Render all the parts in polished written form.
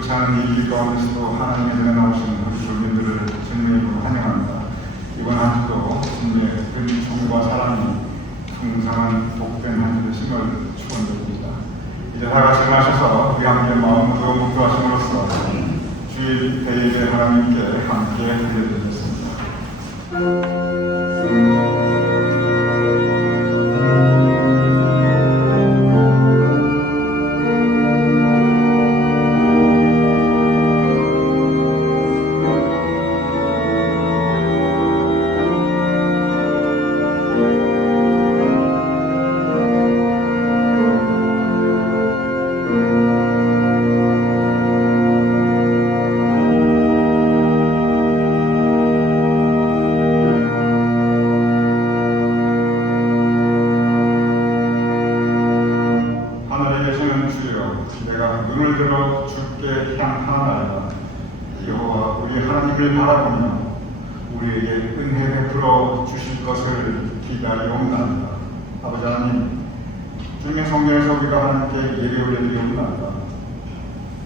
의도치 않은 일 가운데서도 하나님의 은혜 나오신 우리 교민들을 주님으로 환영합니다. 이번 한 주도 주님의 큰 정과 사랑이 풍성한 복된 한 주 되심을 축원드립니다. 이제 다 같이 일어나셔서 우리 함께 마음으로 묵도하심으로써 주일 대일에 하나님께 함께 드려드리겠습니다. 눈을 들어 주께 향하나이다. 여호와 우리 하나님을 바라보며 우리에게 은혜 베풀어 주실 것을 기다리옵나이다. 아버지 하나님, 주님의 성령에서 우리가 하나님께 예배 올려드리옵나이다.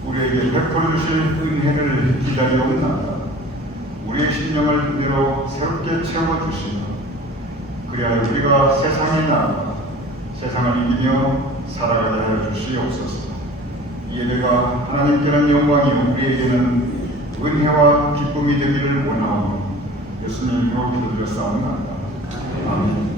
우리에게 베풀어 주실 은혜를 기다리옵나이다. 우리의 심령을 은혜로 새롭게 채워주시며 그리하여 우리가 세상에 나아가 세상을 이기며 살아가게 하여 주시옵소서. 이 예배가 하나님께는 영광이요 우리에게는 은혜와 기쁨이 되기를 원하오며 예수님으로 기도드렸사옵나이다. 아멘.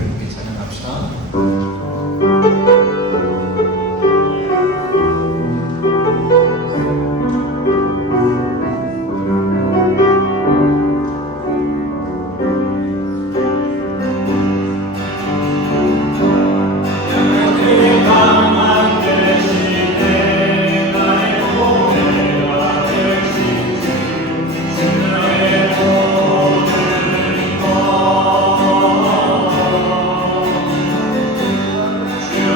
함께 찬양합시다. 주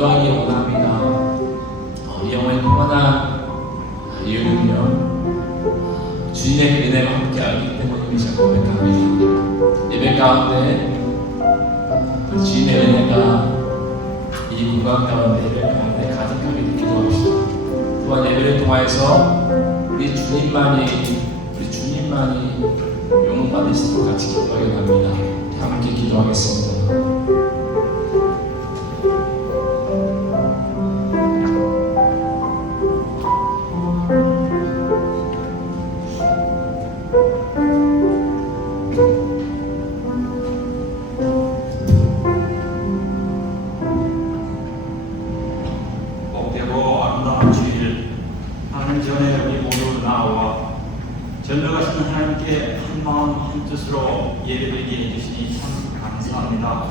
기도하기 원합니다. 이 영혼의 평안한 이유는요, 주님의 은혜가 함께하기 때문임을 고백합니다. 예배 가운데 그 주님의 은혜가 이 공간 가운데 예배 가운데 가득하게 기도합시다. 또한 예배를 통하여서 우리 주님만이 영혼 받을 수 있도록 같이 기도하게 합니다. 함께 기도하겠습니다. 복되고 아름다운 주일, 하늘 전에 우리 모두 나와 전능하신 하나님께 한 마음 한 뜻으로 예배드리게 해주시니 참 감사합니다.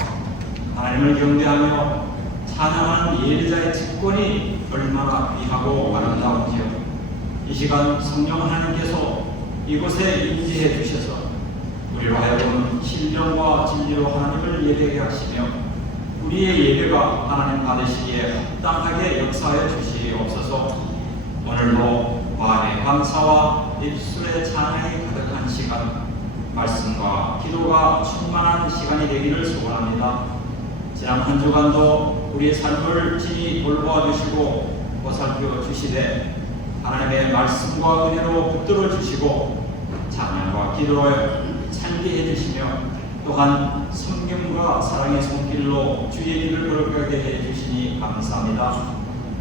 하나님을 경배하며 찬양하는 예배자의 직권이 얼마나 귀하고 아름다운지요. 이 시간 성령 하나님께서 이곳에 임재해 주셔서 우리로 하여금 신령과 진리로 하나님을 예배하게 하시며 우리의 예배가 하나님 받으시기에 합당하게 역사하여 주시옵소서. 오늘도 마음의 감사와 입술의 찬양이 가득한 시간, 말씀과 기도가 충만한 시간이 되기를 소원합니다. 지난 한 주간도 우리의 삶을 친히 돌보아 주시고 보살펴 주시되 하나님의 말씀과 은혜로 붙들어 주시고 찬양과 기도로 살게 해주시며 또한 성경과 사랑의 손길로 주의 길을 걸어가게 해주시니 감사합니다.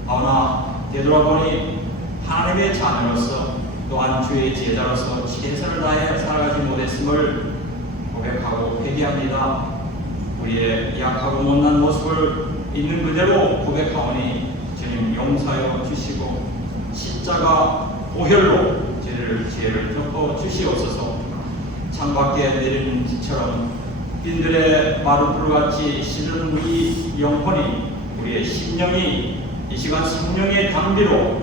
그러나 되돌아보니 하나님의 자녀로서 또한 주의 제자로서 최선을 다해 살아가지 못했음을 고백하고 회개합니다. 우리의 약하고 못난 모습을 있는 그대로 고백하오니 주님 용서하여 주시고 십자가 보혈로 죄를 덮어 주시옵소서. 창밖에 내리는 비처럼 빈들의 마루불같이 시든 우리 영혼이, 우리의 심령이 이 시간 성령의 담비로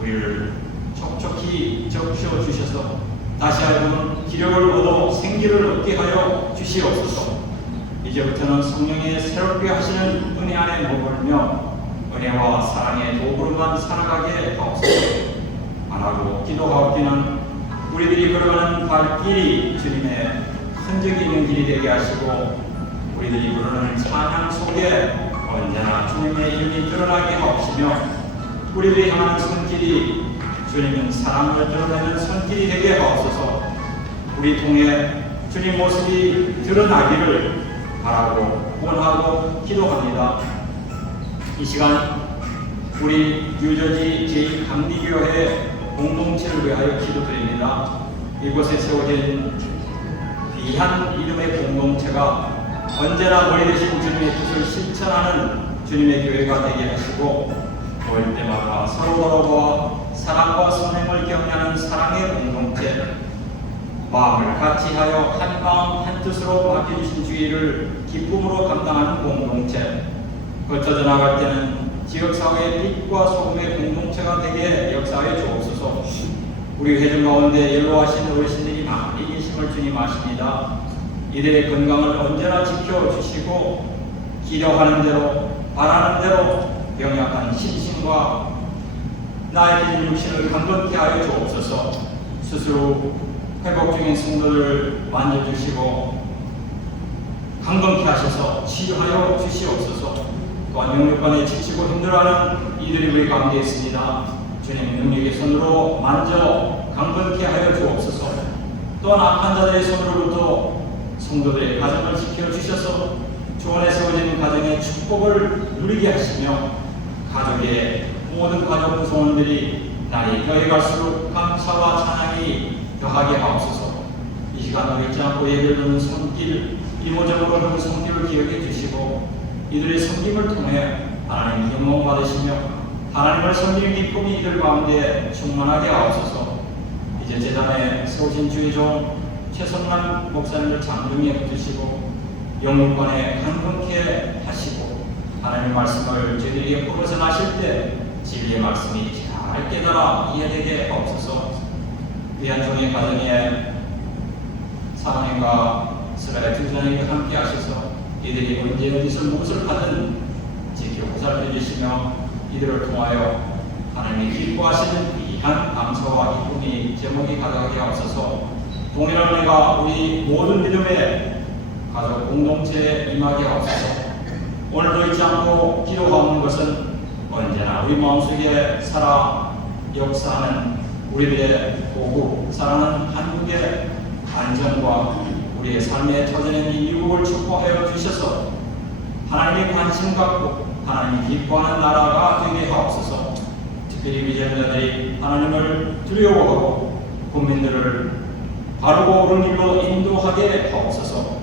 우리를 촉촉히 적셔 주셔서 다시 하여금 기력을 얻어 생기를 얻게 하여 주시옵소서. 이제부터는 성령의 새롭게 하시는 은혜 안에 머물며 은혜와 사랑의 도구로만 살아가게 하옵소서. 말하고 기도하옵기는 우리들이 걸어가는 발길이 주님의 흔적이 있는 길이 되게 하시고 우리들이 부르는 찬양 속에 언제나 주님의 이름이 드러나게 하옵시며 우리들이 향하는 손길이 주님은 사랑을 드러내는 손길이 되게 하옵소서. 우리 통해 주님 모습이 드러나기를 바라고 원하고 기도합니다. 이 시간 우리 뉴저지 제2강리교회 공동체를 위하여 기도드립니다. 이곳에 세워진 귀한 이름의 공동체가 언제나 머리 대신 주님의 뜻을 실천하는 주님의 교회가 되게 하시고 모일 때마다 서로 돌아보아 사랑과 선행을 격려하는 사랑의 공동체, 마음을 같이 하여 한 마음 한 뜻으로 맡겨주신 주의를 기쁨으로 감당하는 공동체, 거쳐져 나갈 때는 지역사회의 빛과 소금의 공동체가 되게 역사하여 주옵소서. 우리 회중 가운데 연로하신 어르신들이 많이 계심을 주님 아십니다. 이들의 건강을 언제나 지켜주시고 기도하는 대로 바라는 대로 병약한 심신과 나의 빈 육신을 강건케 하여 주옵소서. 스스로 회복 중인 성도들을 만져주시고 강건케 하셔서 치유하여 주시옵소서. 또한 영육간에 지치고 힘들어하는 이들이 우리 가운데 있습니다. 주님 능력의 손으로 만져 강건케 하여 주옵소서. 또한 악한 자들의 손으로부터 성도들의 가정을 지켜주셔서 주원에 세워진 가정의 축복을 누리게 하시며 가족의 모든 가족 구성원들이 날이 더해갈수록 감사와 찬양이 더하게 하옵소서. 이 시간 잊지 않고 예배를 드는 손길, 이모적으로 드는 손길을 기억해 주시고 이들의 섬김을 통해 하나님 영광 받으시며 하나님을 섬기는 기쁨이 이들 가운데 충만하게 하옵소서. 이제 제단에 세우신 주의 종 최성남 목사님을 장중에 붙으시고 영문권에 강건케 하시고 하나님의 말씀을 저희들에게 풀어서 하실 때 진리의 말씀이 잘 깨달아 이해되게 하옵소서. 귀한 종의 가정에 사모님과 스라의 주장님과 함께 하셔서 이들이 언제 어디서 무엇을 하든 지켜 붙잡혀 주시며 이들을 통하여 하나님이 기뻐하시는 귀한 감사와 기쁨이 제목이 가득하게 하옵소서. 동일한 은혜가 우리 모든 믿음의 가족 공동체에 임하게 하옵소서. 오늘도 잊지 않고 기도하는 것은 언제나 우리 마음속에 살아 역사하는 우리들의 고국, 사랑하는 한국의 안전과 우리의 삶의 터전인 이 미국을 축복하여 주셔서 하나님의 관심 갖고 하나님이 기뻐하는 나라가 되게 하옵소서. 특별히 비전자들이 하나님을 두려워하고 국민들을 바르고 옳은 길로 인도하게 하옵소서.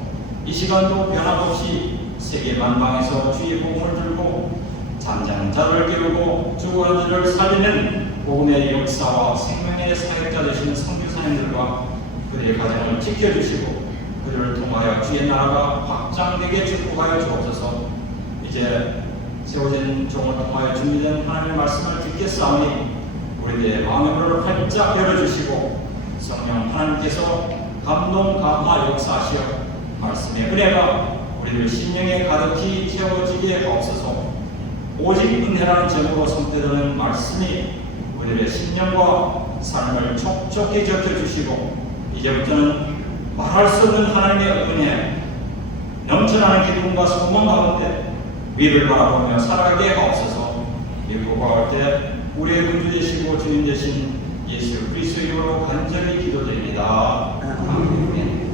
이 시간도 변함없이 세계 만방에서 주의 복음을 들고 잠자는 자를 깨우고 죽어가는 자를 살리는 복음의 역사와 생명의 사역자 되시는 선교사님들과 그들의 가정을 지켜주시고 그들을 통하여 주의 나라가 확장되게 축복하여 주옵소서. 이제 세워진 종을 통하여 준비된 하나님의 말씀을 듣겠사오니 우리들의 마음의 문을 활짝 열어주시고 성령 하나님께서 감동 감화 역사하시어 말씀의 은혜가 우리들 심령에 가득히 채워지게 하옵소서. 오직 은혜라는 제목으로 선포되는 말씀이 우리들의 심령과 삶을 촉촉히 적혀주시고 이제부터는 말할 수 없는 하나님의 은혜 넘쳐나는 기쁨과 소망 가운데 위를 바라보며 살아가게 하옵소서. 믿고 가올 때 우리의 군주 되시고 주님 되신 예수 그리스도 이름으로 간절히 기도드립니다. 아멘.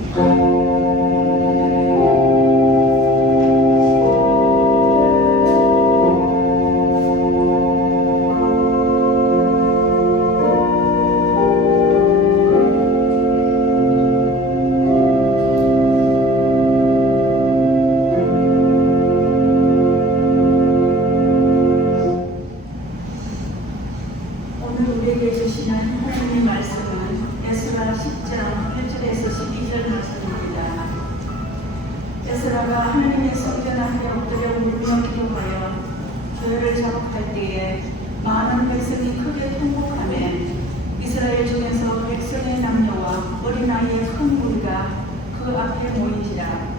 오늘 우리에게 주시는 하나님의 말씀은 에스라 10장 1절에서 12절 말씀입니다. 에스라가 하나님의 성전 앞에 엎드려 울며 기도하여 교회를 작업할 때에 많은 백성이 크게 통곡하매 이스라엘 중에서 백성의 남녀와 어린아이의 큰 무리가 그 앞에 모이지라.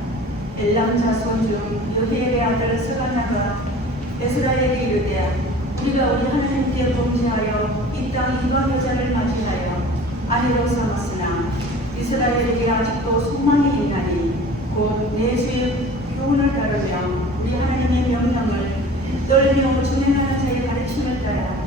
엘람 자손 중 여히엘의 아들 스가냐가 에스라에게 이르되 우리가 우리 하나님께 범죄하여 이 땅 이방 여자를 맞이하여 아내로 삼았으나 이스라엘에게 아직도 소망이 있나니 곧 내 주의 교훈을 따르며 우리 하나님의 명령을 떨며 준행하는 자의 가르침을 따라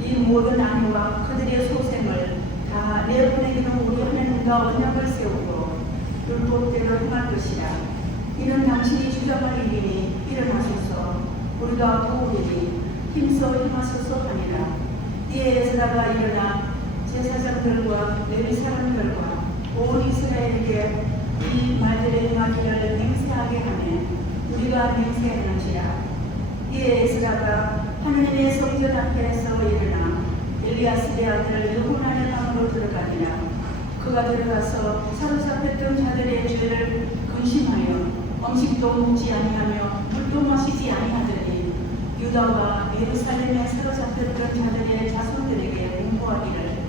이 모든 아내와 그들의 소생을 다 내보내기로 우리 하나님과 언약을 세우고 율법대로 행할 것이라. 이는 당신이 주장할 일이니 일어나소서. 우리가 도우리니 힘써 행하소서 하니라. 이에 에스라가 일어나 제사장들과 레위 사람들과 온 이스라엘에게 이 말들의 행하기를 맹세하게 하매 우리가 맹세하는지라. 이에 에스라가 하나님의 성전 앞에서 일어나 엘리야스의 아들 여호나의 방으로 들어가니라. 그가 들어가서 사로잡혔던 자들의 죄를 근심하여 음식도 먹지 아니하며 물도 마시지 아니하더니 유다와 예루살렘에 사로잡혔던 자들의 자손들에게 공고하기를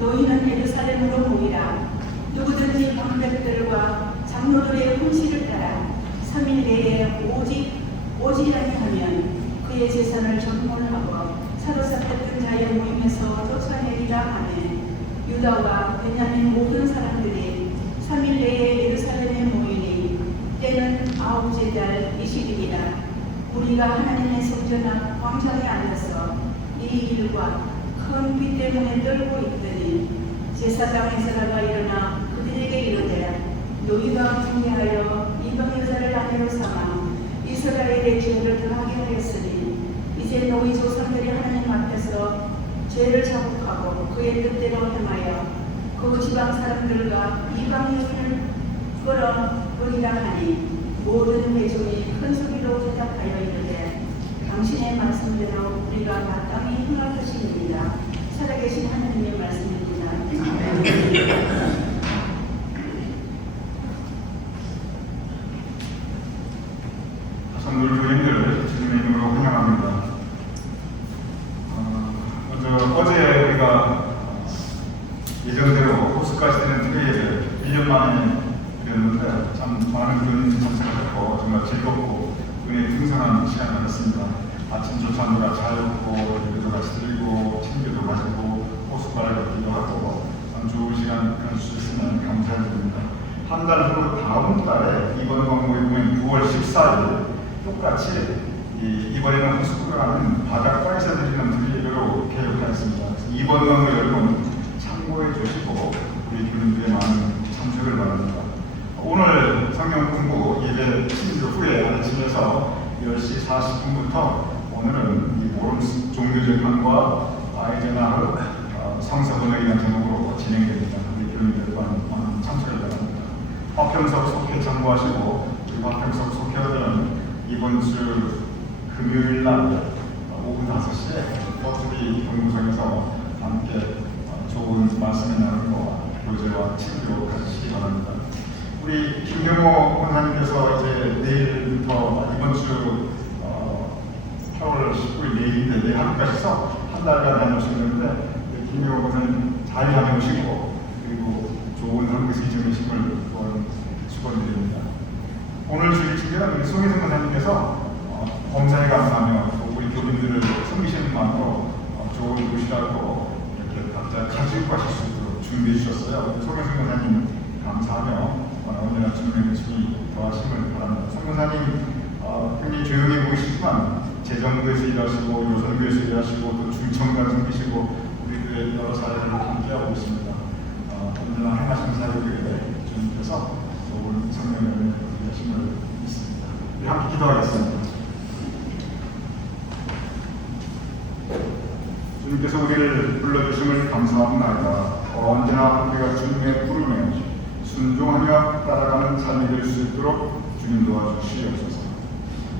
너희는 예루살렘으로 모이라. 누구든지 방백들과 장로들의 훈시를 따라 3일 내에 오지 아니하면 그의 재산을 전몰하고 사로잡혔던 자의 모임에서 쫓아내리라 하매 유다와 베냐민 모든 사람들이 3일 내에 예루살렘에 모이니 때는 9째 달 20일이라. 우리가 하나님의 성전 앞 광장에 앉아서 이 일과 큰 비 때문에 떨고 있더니 제사장 에스라가 일어나 그들에게 이르되 너희가 분개하여 이방 여자를 아내로 삼아 이스라엘의 죄를 더하게 하였으니 이제 너희 조상들이 하나님 앞에서 죄를 자복하고 그의 뜻대로 행하여 그 지방 사람들과 이방 여인을 끌어버리라 하니 모든 회중이 큰 소리로 대답하여 이르되 당신의 말씀대로 우리가 마땅히 행할 것입니다. 살아계신 하나님의 말씀입니다. 자손들 교인들 주님의 이름으로 환영합니다. 어제 우리가 예정대로 호숫가시되는 특회를 1년 만에 드렸는데 참 많은 교인들이 참석하셨고 정말 즐겁고 은혜 풍성한 시간이었습니다. 전도가 자유롭고 예배도 같이 드리고 친교도 가지고 호수바를 걷기도 하고 참 좋은 시간 할 수 있으면 감사드립니다. 한 달 후 다음 달에 이번 광고에 보면 9월 14일 똑같이 이번에는 호수바라는 바닷가에서 드리는 드리기로 계획하였습니다. 이번 광고 여러분 참고해 주시고 우리 교민들의 많은 참석을 바랍니다. 오늘 성경 공부 예배 신주 후에 아침에서 10시 40분부터 오늘은 이 모름 종교재판과 아이제나 성서번역이라는 제목으로 진행됩니다. 우리 교민들 많은 참석을 바랍니다. 화평석 속회 참고하시고 우리 화평석 속회들은 이번 주 금요일 날 오후 5시에 버트리 경무성에서 함께 좋은 말씀을 나누고 교제와 친교 가지시기 바랍니다. 우리 김경호 권사님께서 이제 내일부터 이번 주 8월 19일 내일인데 내일 한국까지서 한 달간 다녀오시는데 김경호 권사님 잘 다녀오시고 그리고 좋은 한국에서 이전하심을 축원드립니다. 오늘 주일 친구는 우리 송혜선 권사님께서 범사에 감사하며 우리 교민들을 섬기시는 마음으로 좋은 도시락으로 이렇게 각자 가지고 가실 수 있도록 준비해 주셨어요. 송혜선 권사님 감사하며 언제나 주님의 말씀이 더하심을 바랍니다. 성교사님 굉장히 조용히 보이시지만 재정부에서 일하시고 요선교에서 일하시고 또 중청관 섬기시고 우리들의 여러 사례를 함께하고 있습니다. 언제나 행하신 사역에 주님께서 좋은 성령의 은혜를 하심을 믿습니다. 우리 함께 기도하겠습니다. 주님께서 우리를 불러주심을 감사합니다. 언제나 우리가 주님의 부름에 순종하며 따라가는 삶이 될 수 있도록 주님 도와주시옵소서.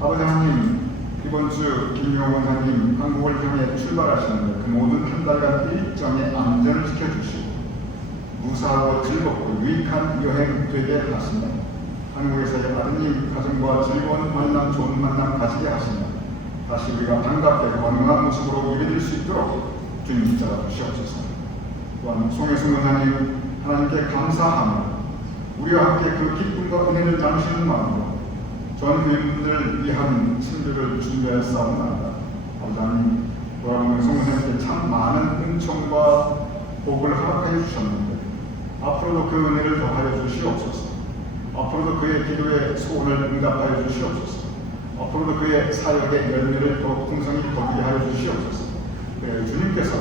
아버지 하나님, 이번 주 김용호 원사님 한국을 향해 출발하시는데 그 모든 한 달간 일정에 안전을 지켜주시고 무사하고 즐겁고 유익한 여행 되게 하시며 한국에서의 아드님 가정과 즐거운 만남, 좋은 만남 가지게 하시며 다시 우리가 반갑게 건강한 모습으로 예배드릴 수 있도록 주님 붙잡아 주시옵소서. 또한 송혜순 원사님 하나님께 감사하며 우리와 함께 그 기쁨과 은혜를 나누시는 마음으로 전 교인들을 위한 친교를 준비하였사옵나이다. 아버지 하나님, 돌아보면 송선생님께 참 많은 은총과 복을 허락하여 주셨는데 앞으로도 그 은혜를 더하여 주시옵소서. 앞으로도 그의 기도에 소원을 응답하여 주시옵소서. 앞으로도 그의 사역의 열매를 더욱 풍성히 거두게 하여 주시옵소서. 그의 주님께서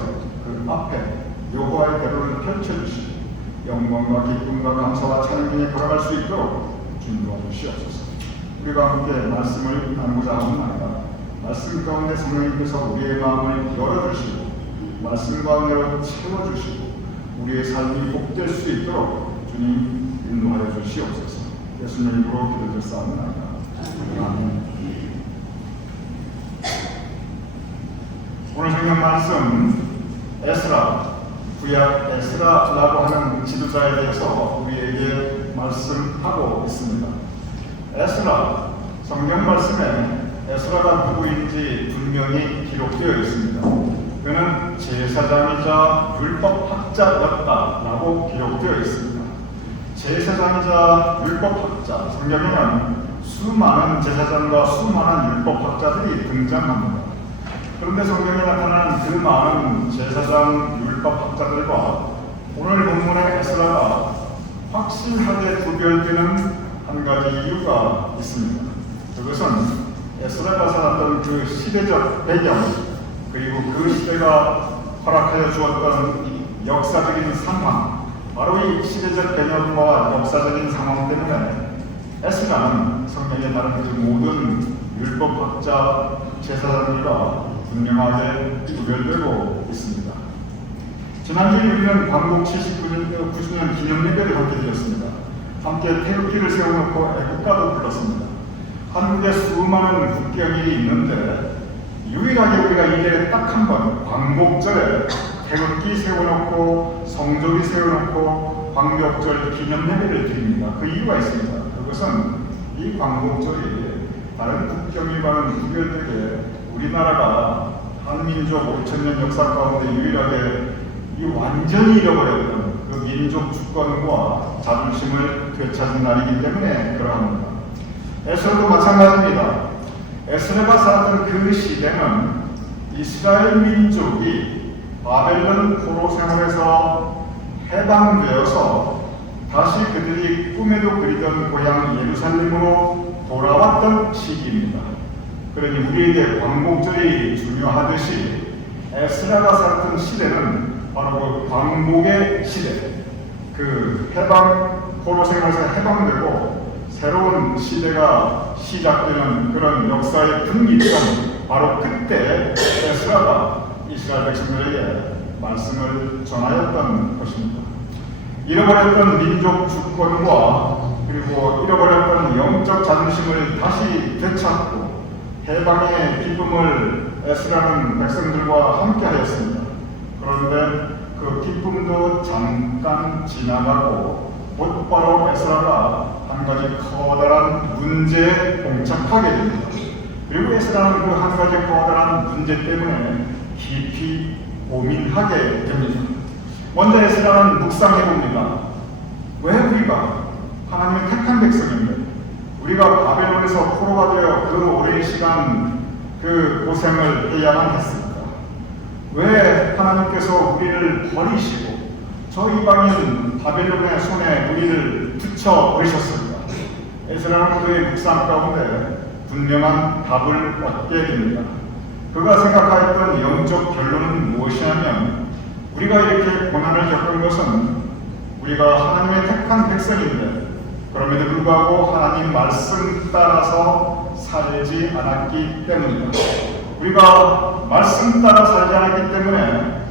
그 앞에 여호와의 대로를 펼쳐주시고 영광과 기쁨과 감사와 찬양에 걸어갈 수 있도록 주님 도와주시옵소서. 우리가 함께 말씀을 나누고자 합니다. 말씀 가운데 성령님께서 우리의 마음을 열어주시고 말씀과 은혜로 채워주시고 우리의 삶이 복될 수 있도록 주님 인도하여 주시옵소서. 예수님 이름으로 기도드렸사옵나이다. 아멘. 오늘 성경 말씀 에스라, 구약 에스라라고 하는 지도자에 대해서 우리에게 말씀하고 있습니다. 에스라, 성경 말씀에 에스라가 누구인지 분명히 기록되어 있습니다. 그는 제사장이자 율법학자였다라고 기록되어 있습니다. 제사장이자 율법학자, 성경에는 수많은 제사장과 수많은 율법학자들이 등장합니다. 그런데 성경에 나타나는 그 많은 제사장 율법학자들과 오늘 본문의 에스라가 확실하게 구별되는 한 가지 이유가 있습니다. 그것은 에스라가 살았던 그 시대적 배경 그리고 그 시대가 허락하여 주었던 역사적인 상황, 바로 이 시대적 배경과 역사적인 상황 때문에 에스라는 성경에 나오는 그 모든 율법학자 제사장들과 분명하게 구별되고 있습니다. 지난주에 우리는 광복 79주년 기념 예배를 함께 드렸습니다. 함께 태극기를 세워놓고 애국가도 불렀습니다. 한국에 수많은 국경이 있는데 유일하게 우리가 1년에 딱 한 번 광복절에 태극기 세워놓고 성조기 세워놓고 광복절 기념 예배를 드립니다. 그 이유가 있습니다. 그것은 이 광복절이 다른 국경일과는 구별되게 우리나라가 한민족 5천년 역사 가운데 유일하게 이 완전히 잃어버렸던 그 민족 주권과 자존심을 되찾은 날이기 때문에 그러합니다. 에스라도 마찬가지입니다. 에스라가 살았던 그 시대는 이스라엘 민족이 바벨론 포로 생활에서 해방되어서 다시 그들이 꿈에도 그리던 고향 예루살렘으로 돌아왔던 시기입니다. 그러니 우리에게 광복절이 중요하듯이 에스라가 살았던 시대는 바로 그 광복의 시대, 그 포로 생활에서 해방되고 새로운 시대가 시작되는 그런 역사의 분기점, 바로 그때 에스라가 이스라엘 백성들에게 말씀을 전하였던 것입니다. 잃어버렸던 민족 주권과 그리고 잃어버렸던 영적 자존심을 다시 되찾고 해방의 기쁨을 에스라는 백성들과 함께 하였습니다. 그런데 그 기쁨도 잠깐 지나가고 곧바로 에스라가 한 가지 커다란 문제에 봉착하게 됩니다. 그리고 에스라는 그 한 가지 커다란 문제 때문에 깊이 고민하게 됩니다. 먼저 에스라는 묵상해봅니다. 왜 우리가 하나님의 택한 백성인데 우리가 바벨론에서 포로가 되어 그 오랜 시간 그 고생을 해야만 했습니까? 왜 하나님께서 우리를 버리시고 저 이방인 바벨론의 손에 우리를 붙여버리셨습니까? 에스라는 그의 묵상 가운데 분명한 답을 얻게 됩니다. 그가 생각하였던 영적 결론은 무엇이냐면 우리가 이렇게 고난을 겪은 것은 우리가 하나님의 택한 백성인데 그럼에도 불구하고 하나님 말씀 따라서 살지 않았기 때문입니다. 우리가 말씀 따라 살지 않았기 때문에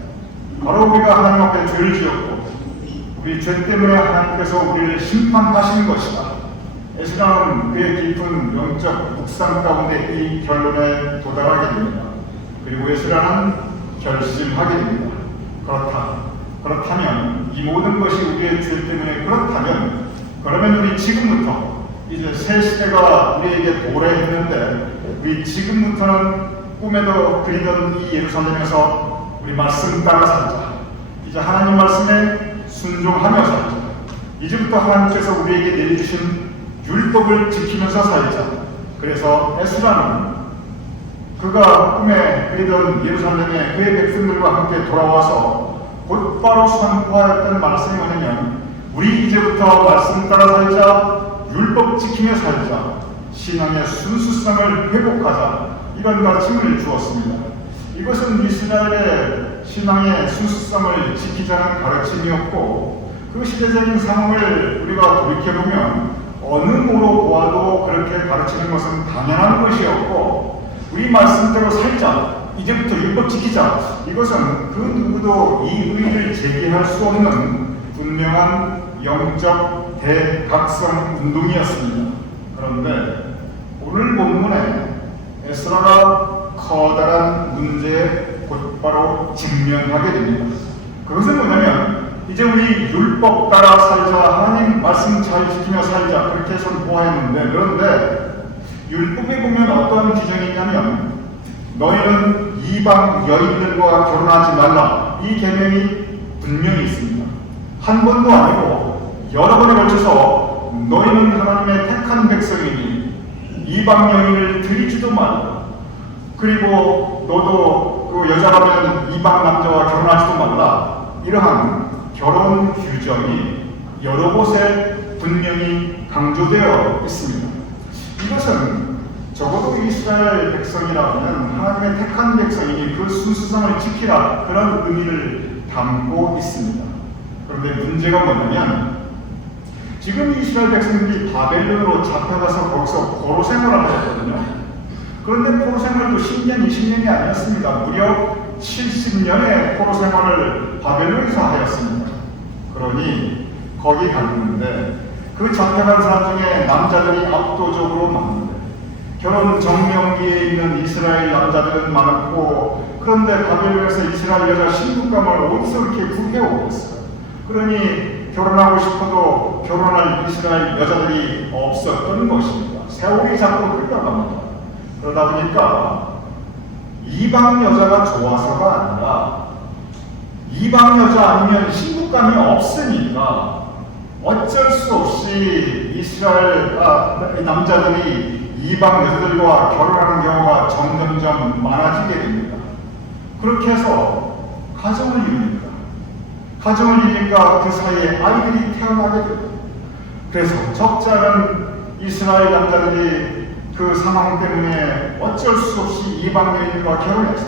바로 우리가 하나님 앞에 죄를 지었고 우리 죄 때문에 하나님께서 우리를 심판하신 것이다. 에스라는 그의 깊은 영적 묵상 가운데 이 결론에 도달하게 됩니다. 그리고 에스라는 결심하게 됩니다. 그렇다면 이 모든 것이 우리의 죄 때문에 그렇다면 그러면 우리 지금부터 이제 새 시대가 우리에게 도래했는데 우리 지금부터는 꿈에도 그리던 이 예루살렘에서 우리 말씀 따라 살자. 이제 하나님 말씀에 순종하며 살자. 이제부터 하나님께서 우리에게 내려주신 율법을 지키면서 살자. 그래서 에스라는 그가 꿈에 그리던 예루살렘에 그의 백성들과 함께 돌아와서 곧바로 선포하였던 말씀이 뭐냐면 우리 이제부터 말씀 따라 살자, 율법 지키며 살자, 신앙의 순수성을 회복하자, 이런 가르침을 주었습니다. 이것은 이스라엘의 신앙의 순수성을 지키자는 가르침이었고 그 시대적인 상황을 우리가 돌이켜보면 어느 모로 보아도 그렇게 가르치는 것은 당연한 것이었고 우리 말씀대로 살자, 이제부터 율법 지키자, 이것은 그 누구도 이 의의를 제기할 수 없는 분명한 영적 대각성 운동이었습니다. 그런데 오늘 본문에 에스라가 커다란 문제에 곧바로 직면하게 됩니다. 그것은 뭐냐면 이제 우리 율법 따라 살자, 하나님 말씀 잘 지키며 살자, 그렇게 선포했는데 그런데 율법에 보면 어떤 규정이 있냐면 너희는 이방 여인들과 결혼하지 말라, 이 계명이 분명히 있습니다. 한 번도 아니고 여러 번에 걸쳐서 너희는 하나님의 택한 백성이니 이방 여인을 들이지도 말라, 그리고 너도 그 여자라면 이방 남자와 결혼하지도 말라, 이러한 결혼 규정이 여러 곳에 분명히 강조되어 있습니다. 이것은 적어도 이스라엘 백성이라면 하나님의 택한 백성이니 그 순수성을 지키라, 그런 의미를 담고 있습니다. 그런데 문제가 뭐냐면 지금 이스라엘 백성들이 바벨론으로 잡혀가서 거기서 포로 생활을 하였거든요. 그런데 포로 생활도 10년, 20년이 아니었습니다. 무려 70년의 포로 생활을 바벨론에서 하였습니다. 그러니 거기 갔는데 그 잡혀간 사람 중에 남자들이 압도적으로 많은데 결혼 정명기에 있는 이스라엘 남자들은 많았고 그런데 바벨론에서 이스라엘 여자 신부감을 어디서 이렇게 구해오겠어요. 그러니 결혼하고 싶어도 결혼할 이스라엘 여자들이 없었던 것입니다. 세월이 자꾸 흘러갑니다. 그러다 보니까 이방 여자가 좋아서가 아니라 이방 여자 아니면 신부감이 없으니까 어쩔 수 없이 이스라엘 남자들이 이방 여자들과 결혼하는 경우가 점점점 많아지게 됩니다. 그렇게 해서 가정을 이룹니다. 가정을 이루니까 그 사이에 아이들이 태어나게 됩니다. 그래서 적잖은 이스라엘 남자들이 그 상황 때문에 어쩔 수 없이 이방 여인과 결혼해서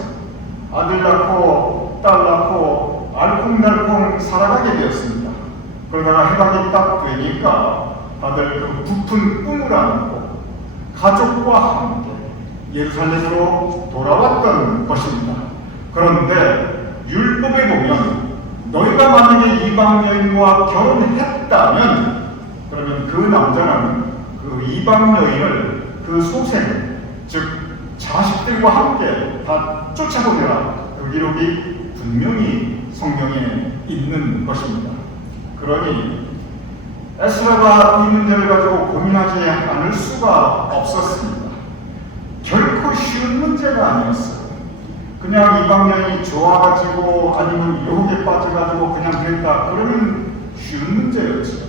아들 낳고 딸 낳고 알콩달콩 살아가게 되었습니다. 그러다가 해방이 딱 되니까 다들 그 부푼 꿈을 안고 가족과 함께 예루살렘으로 돌아왔던 것입니다. 그런데 율법에 보면 너희가 만약에 이방 여인과 결혼했다면 그러면 그 남자는 그 이방 여인을 그 소생, 즉 자식들과 함께 다 쫓아보내라. 그 기록이 분명히 성경에 있는 것입니다. 그러니 에스라가 이 문제를 가지고 고민하지 않을 수가 없었습니다. 결코 쉬운 문제가 아니었어요. 그냥 이방 여인이 좋아가지고 아니면 유혹에 빠져가지고 그냥 그랬다. 그러면 쉬운 문제였죠.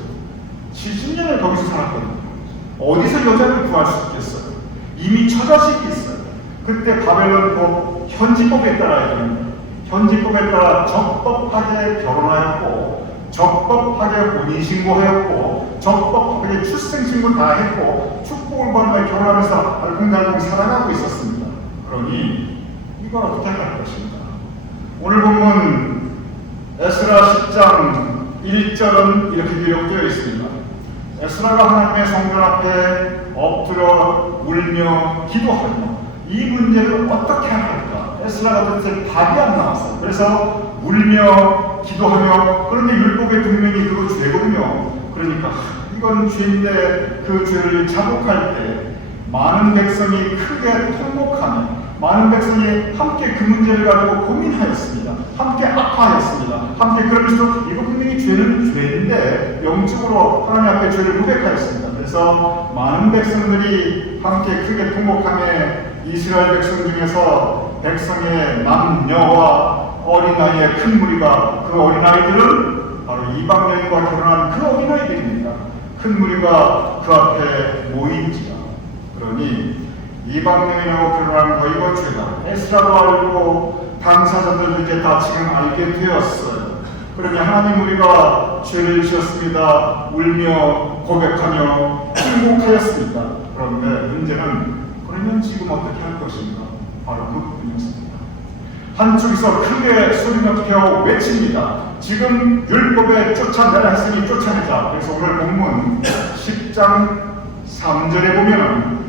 70년을 거기서 살았거든요. 어디서 여자를 구할 수 있겠어요? 이미 처자식이 있어요. 그때 바벨론 현지법에 따라야 됩니다. 현지법에 따라 적법하게 결혼하였고 적법하게 혼인신고하였고 적법하게 출생신고 다 했고 축복을 받으며 결혼하면서 알콩달콩 살아가고 있었습니다. 그러니 이걸 어떻게 할 것인가? 오늘 본문 에스라 10장 1절은 이렇게 기록되어 있습니다. 에스라가 하나님의 성전 앞에 엎드려 울며 기도하며 이 문제를 어떻게 할까? 에스라가 도대체 답이 안 나왔어요. 그래서 울며 기도하며 그런데 율법에 분명히 그거 죄거든요. 그러니까 이건 죄인데 그 죄를 자복할 때 많은 백성이 크게 통곡하며 많은 백성이 함께 그 문제를 가지고 고민하였습니다. 함께 아파하였습니다. 함께 그러면서 이거 분명히 죄는 죄인데 영적으로 하나님 앞에 죄를 고백하였습니다. 그래서 많은 백성들이 함께 크게 통곡하며 이스라엘 백성 중에서 백성의 남녀와 어린아이의 큰 무리가 그 어린아이들은 바로 이방 여인과 결혼한 그 어린아이들입니다. 큰 무리가 그 앞에 모인지라. 그러니 이방 여인하고 결혼한 거 이거 죄다. 에스라도 알고 당사자들도 이제 다 지금 알게 되었어요. 그러니 하나님 우리가 죄를 지었습니다. 울며 고백하며 통곡하였습니다. 그런데 문제는 그러면 지금 어떻게 할 것인가? 바로 그 부분이었습니다. 한쪽에서 크게 소리 높여 외칩니다. 지금 율법에 쫓아내라 했으니 쫓아내자. 그래서 오늘 본문 10장 3절에 보면은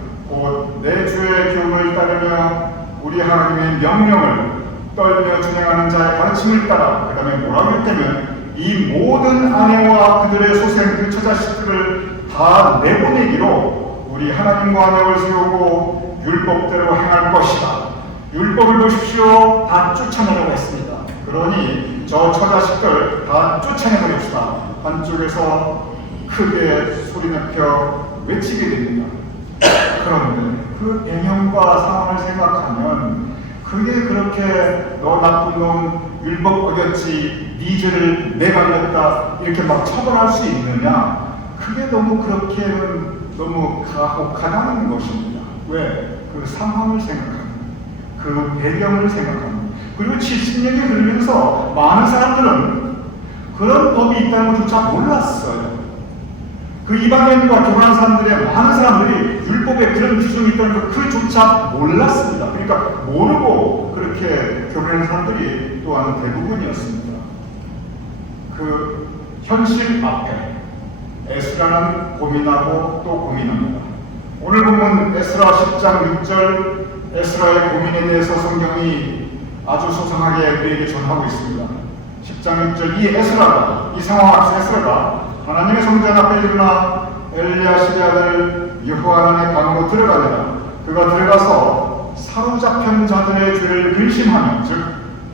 내 주의 교훈을 따르며 우리 하나님의 명령을 떨며 준행하는 자의 가르침을 따라 그 다음에 뭐라고 했다면 이 모든 아내와 그들의 소생 그 처자식들을 다 내보내기로 우리 하나님과 언약을 세우고 율법대로 행할 것이다. 율법을 보십시오. 다 쫓아내라고 했습니다. 그러니 저 처자식들 다 쫓아내버립시다. 한쪽에서 크게 소리 높여 외치게 됩니다. 그런데 그 배경과 상황을 생각하면 그게 그렇게 너 나쁜 놈 율법 어겼지 네 죄를 내가 냈다 이렇게 막 처벌할 수 있느냐? 그게 너무 그렇게는 너무 가혹하다는 것입니다. 왜? 그 상황을 생각합니다. 그 배경을 생각합니다. 그리고 70년이 흐르면서 많은 사람들은 그런 법이 있다는 것조차 몰랐어요. 그 이방인과 결혼한 사람들의 많은 사람들이 율법에 그런 규정이 있다는 것 그조차 몰랐습니다. 그러니까 모르고 그렇게 결혼한 사람들이 또한 대부분이었습니다. 그 현실 앞에 에스라는 고민하고 또 고민합니다. 오늘 보면 에스라 10장 6절 에스라의 고민에 대해서 성경이 아주 소상하게 그에게 전하고 있습니다. 10장 6절 이 에스라가 이 상황 앞에서 에스라가 하나님의 성전 앞에 일어나 엘리야십의 아들 여호하난의 방으로 들어가니라. 그가 들어가서 사로잡힌 자들의 죄를 근심하며 즉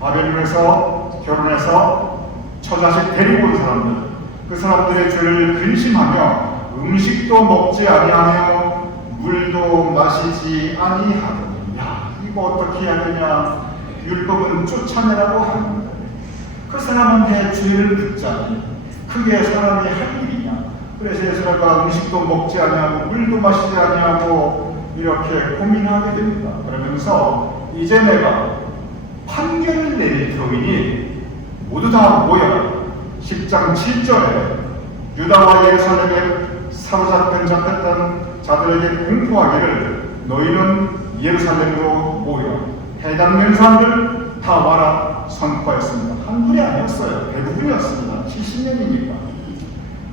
바벨론에서 결혼해서 처자식 데리고 온 사람들 그 사람들의 죄를 근심하며 음식도 먹지 아니하며 물도 마시지 아니하더니 야 이거 어떻게 해야 되냐. 율법은 쫓아내라고 하는데 그 사람한테 죄를 듣자니 그게 사람이 할 일이냐. 그래서 에스라가 음식도 먹지 아니하고 물도 마시지 아니하고 이렇게 고민하게 됩니다. 그러면서 이제 내가 판결을 내릴 터이니 모두 다 모여라. 10장 7절에 유다와 예루살렘에 사로잡힌 잡혔던 자들에게 공포하기를 너희는 예루살렘으로 모여 해당 연사람들 다 와라 선포하였습니다. 한 분이 아니었어요. 대부분이었습니다. 70년이니까.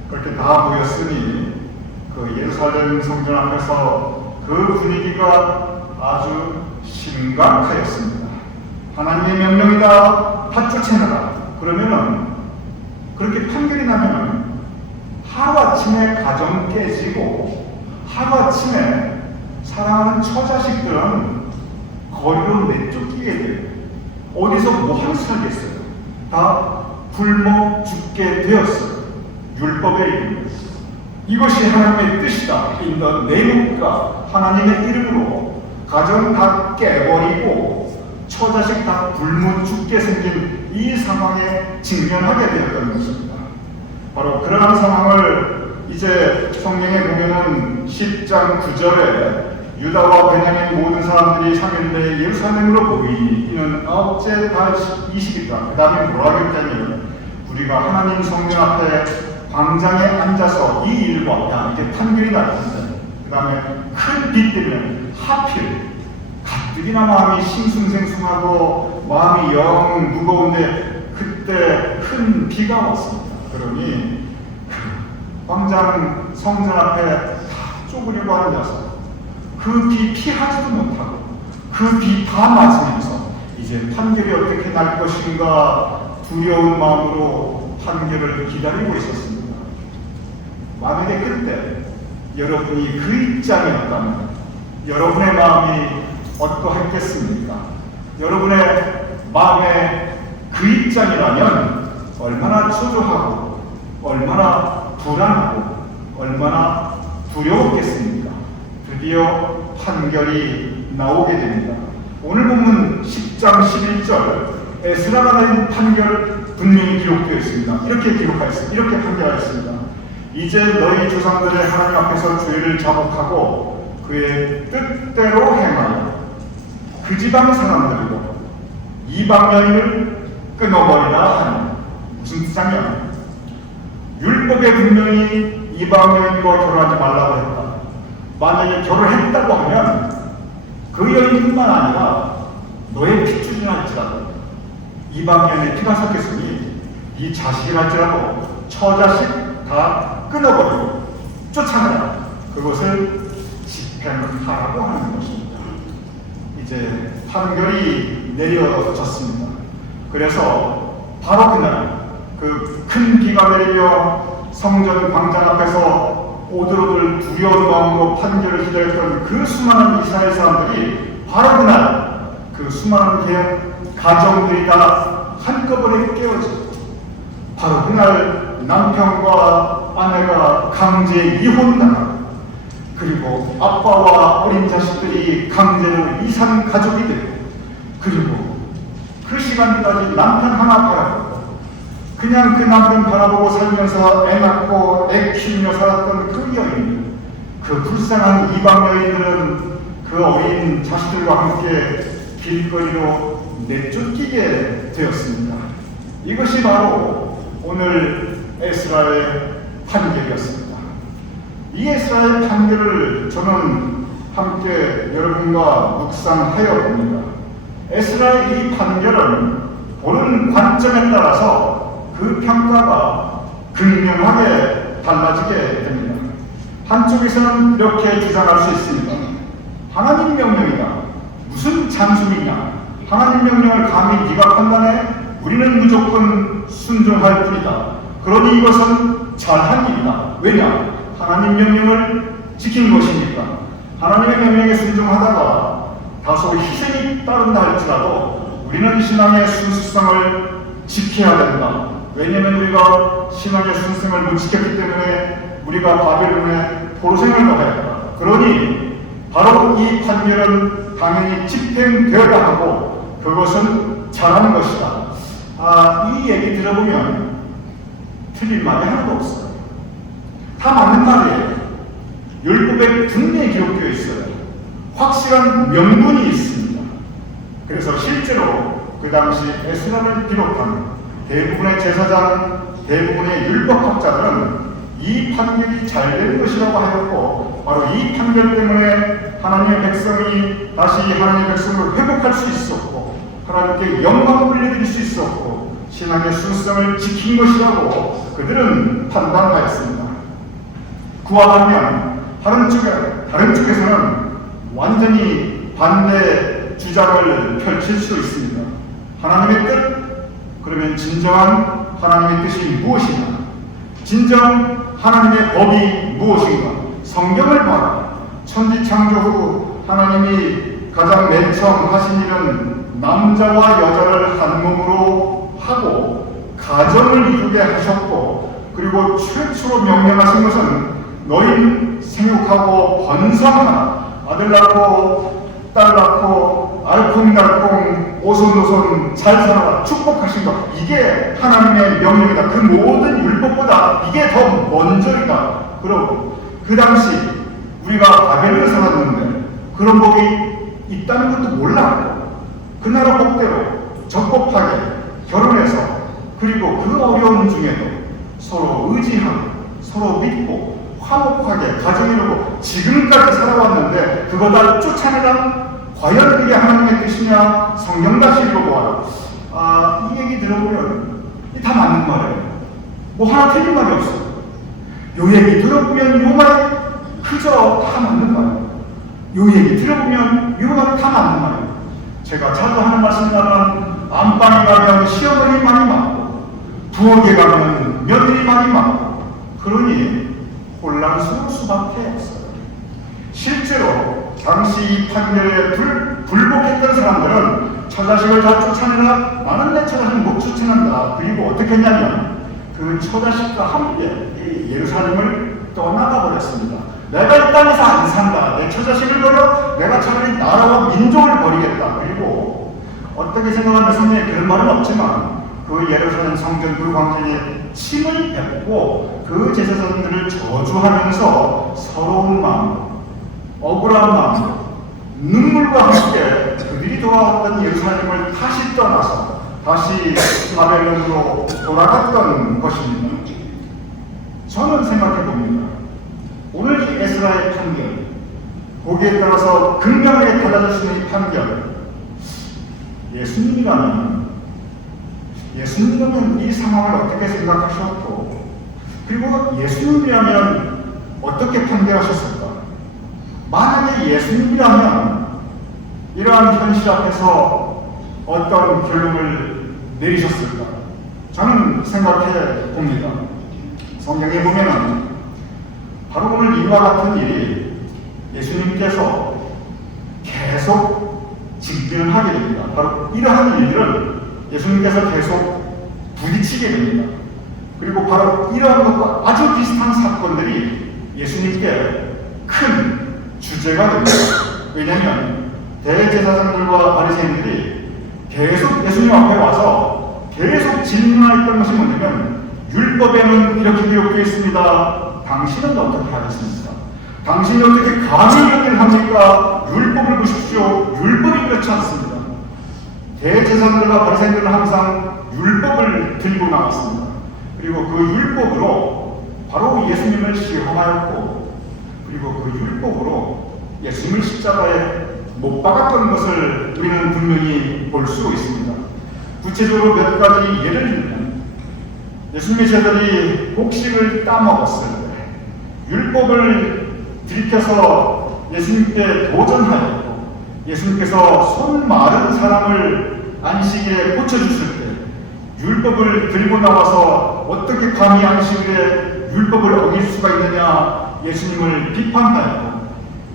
그렇게 다 모였으니 그 예루살렘 성전 앞에서 그 분위기가 아주 심각하였습니다. 하나님의 명령이다. 다 쫓아내라. 그러면은 그렇게 판결이 나면은 하루아침에 가정 깨지고 하루아침에 사랑하는 처자식들은 거리로 내쫓기게 돼요. 어디서 뭐 할 수 있겠어요? 다 굶어 죽게 되었어요. 율법에 이르는 이것이 하나님의 뜻이다. In the name of God. 하나님의 이름으로 가정 다 깨버리고 처자식 다 굶어 죽게 생긴 이 상황에 직면하게 되었던 것입니다. 바로 그러한 상황을 이제 성경에 보면은 10장 9절에 유다와 베냐민 모든 사람들이 3일내에 예루살렘으로 모이니 이는 9째 달 20일이다. 그 다음에 뭐라고 했냐면 우리가 하나님 성전 앞에 광장에 앉아서 이 일과 이게 판결이 났습니다. 그 다음에 큰 비 때문에 하필 가뜩이나 마음이 싱숭생숭하고 마음이 영 무거운데 그때 큰 비가 왔습니다. 그러니 광장 성전 앞에 다 쪼그리고 앉아서 그 비 피하지도 못하고 그 비 다 맞으면서 이제 판결이 어떻게 날 것인가 두려운 마음으로 판결을 기다리고 있었습니다. 만약에 그때 여러분이 그 입장이었다면 여러분의 마음이 어떠했겠습니까? 여러분의 마음에 그 입장이라면 얼마나 초조하고 얼마나 불안하고 얼마나 두려웠겠습니까? 드디어 판결이 나오게 됩니다. 오늘 본문 10장 11절 에스라가 낸 판결 분명히 기록되어 있습니다. 이렇게 기록하였습니다. 이렇게 판결하였습니다. 이제 너희 조상들의 하나님 앞에서 죄를 자복하고 그의 뜻대로 행하여 그 지방 사람들이고 이방 여인을 끊어버리라 하니 무슨 뜻이냐면 율법에 분명히 이방 여인과 결혼하지 말라고 했다. 만약에 결혼했다고 하면 그 여인뿐만 아니라 너의 핏줄이랄지라도 이방 여인의 피가 섞였으니 이 자식이랄지라도 처자식 다 끊어버리고 쫓아내라. 그것을 집행하라고 하는 것입니다. 이제 판결이 내려졌습니다. 그래서 바로 그날 그 큰 비가 내리며 성전 광장 앞에서 오들오들 두려운 마음으로 판결을 기다렸던 그 수많은 이스라엘 사람들이 바로 그날 그 수많은 가정들이 다 한꺼번에 깨어지고 바로 그날 남편과 아내가 강제 이혼당하고 그리고 아빠와 어린 자식들이 강제로 이산 가족이 되고 그리고 그 시간까지 남편 하나 바라보고 그냥 그 남편 바라보고 살면서 애 낳고 애 키우며 살았던 그 여인, 그 불쌍한 이방 여인들은 그 어린 자식들과 함께 길거리로 내쫓기게 되었습니다. 이것이 바로 오늘 에스라의 판결이었습니다. 이 에스라의 판결을 저는 함께 여러분과 묵상하여 봅니다. 에스라의 이 판결은 보는 관점에 따라서 그 평가가 극명하게 달라지게 됩니다. 한쪽에서는 이렇게 주장할 수 있습니다. 하나님 명령이다. 무슨 잔소리냐. 하나님 명령을 감히 네가 판단해? 우리는 무조건 순종할 뿐이다. 그러니 이것은 잘한 일이다. 왜냐? 하나님 명령을 지킨 것이니까. 하나님의 명령에 순종하다가 다소 희생이 따른다 할지라도 우리는 신앙의 순수성을 지켜야 된다. 왜냐하면 우리가 신앙의 순수성을 못 지켰기 때문에 우리가 바벨론의 포로생을 먹어야 한다. 그러니 바로 이 판결은 당연히 집행되어야 하고 그것은 잘하는 것이다. 이 얘기 들어보면 틀린 말이 하나도 없어요. 다 맞는 말이에요. 율법에 분명히 기록되어 있어요. 확실한 명분이 있습니다. 그래서 실제로 그 당시 에스라를 비롯한 대부분의 제사장, 대부분의 율법학자들은 이 판결이 잘된 것이라고 하였고, 바로 이 판결 때문에 하나님의 백성이 다시 하나님의 백성을 회복할 수 있었고, 하나님께 영광을 올려드릴 수 있었고, 신앙의 순수성을 지킨 것이라고 그들은 판단하였습니다. 그와 반면 다른 쪽에서는 완전히 반대 주장을 펼칠 수 있습니다. 하나님의 뜻? 그러면 진정한 하나님의 뜻이 무엇이냐? 진정 하나님의 법이 무엇인가? 성경을 봐라. 천지 창조 후 하나님이 가장 맨 처음 하신 일은 남자와 여자를 한 몸으로 하고 가정을 이루게 하셨고, 그리고 최초로 명령하신 것은 너희는 생육하고 번성하라. 아들 낳고 딸 낳고 알콩달콩 오손도손 잘 살아라. 축복하신 것. 이게 하나님의 명령이다. 그 모든 율법보다 이게 더 먼저이다. 그러고 그 당시 우리가 바벨을 살았는데 그런 법이 있다는 것도 몰랐고, 그 나라 법대로 적법하게 결혼해서, 그리고 그 어려운 중에도 서로 의지하고 서로 믿고 화목하게 가정 이루고 지금까지 살아왔는데 그거 다 쫓아내라? 과연 그게 하나님의 뜻이냐? 성경 다시 읽어보아라. 이 얘기 들어보면 다 맞는 말이에요. 뭐 하나 틀린 말이 없어요. 요 얘기 들어보면 요 말이 그저 다 맞는 말이에요. 요 얘기 들어보면 요 말이 다 맞는 말이에요. 제가 자주 하는 말씀이라면 안방에 가면 시어머니 많이 맞고, 부엌에 가면 며느리 많이 맞고, 그러니 혼란스러울 수밖에 없어요. 실제로 당시 이 판결에 불복했던 사람들은 처자식을 다 쫓아내라. 나는 내 처자식 못 쫓아낸다. 그리고 어떻게 했냐면 그 처자식과 함께 예루살렘을 떠나가 버렸습니다. 내가 이 땅에서 안 산다. 내 처자식을 버려. 내가 차라리 나라와 민족을 버리겠다. 그리고 어떻게 생각하면 성경에 그런 말은 없지만 그 예루살렘 성전 그 광장에 침을 뱉고 그 제사장들을 저주하면서 서러운 마음, 억울한 마음, 눈물과 함께 그들이 돌아왔던 예루살렘을 다시 떠나서 다시 바벨론으로 돌아갔던 것입니다. 저는 생각해 봅니다. 오늘 이 에스라의 판결, 거기에 따라서 극명하게 달라질 수 있는 이 판결, 예수님이라면 이 상황을 어떻게 생각하셨고, 그리고 예수님이라면 어떻게 판결하셨을까? 만약에 예수님이라면 이러한 현실 앞에서 어떤 결론을 내리셨을까? 저는 생각해 봅니다. 성경에 보면은 바로 오늘 이와 같은 일이 예수님께서 계속 직면하게 됩니다. 바로 이러한 일들을 예수님께서 계속 부딪히게 됩니다. 그리고 바로 이러한 것과 아주 비슷한 사건들이 예수님께 큰 주제가 됩니다. 왜냐하면 대제사장들과 바리새인들이 계속 예수님 앞에 와서 계속 질문했던 것이 뭐냐면, 율법에는 이렇게 기록되어 있습니다. 당신은 어떻게 하겠습니까? 당신이 어떻게 감히 이런 일을 합니까? 율법을 보십시오. 율법이 그렇지 않습니다. 대제사장들과 바리새인들은 항상 율법을 들고 나왔습니다. 그리고 그 율법으로 바로 예수님을 시험하였고, 그리고 그 율법으로 예수님을 십자가에 못 박았던 것을 우리는 분명히 볼 수 있습니다. 구체적으로 몇 가지 예를 들면, 예수님의 제자들이 곡식을 따먹었을 때 율법을 들이켜서 예수님께 도전하였고, 예수님께서 손 마른 사람을 안식에 고쳐주실 때 율법을 들고 나와서 어떻게 감히 안식일에 율법을 어길 수가 있느냐 예수님을 비판하였고,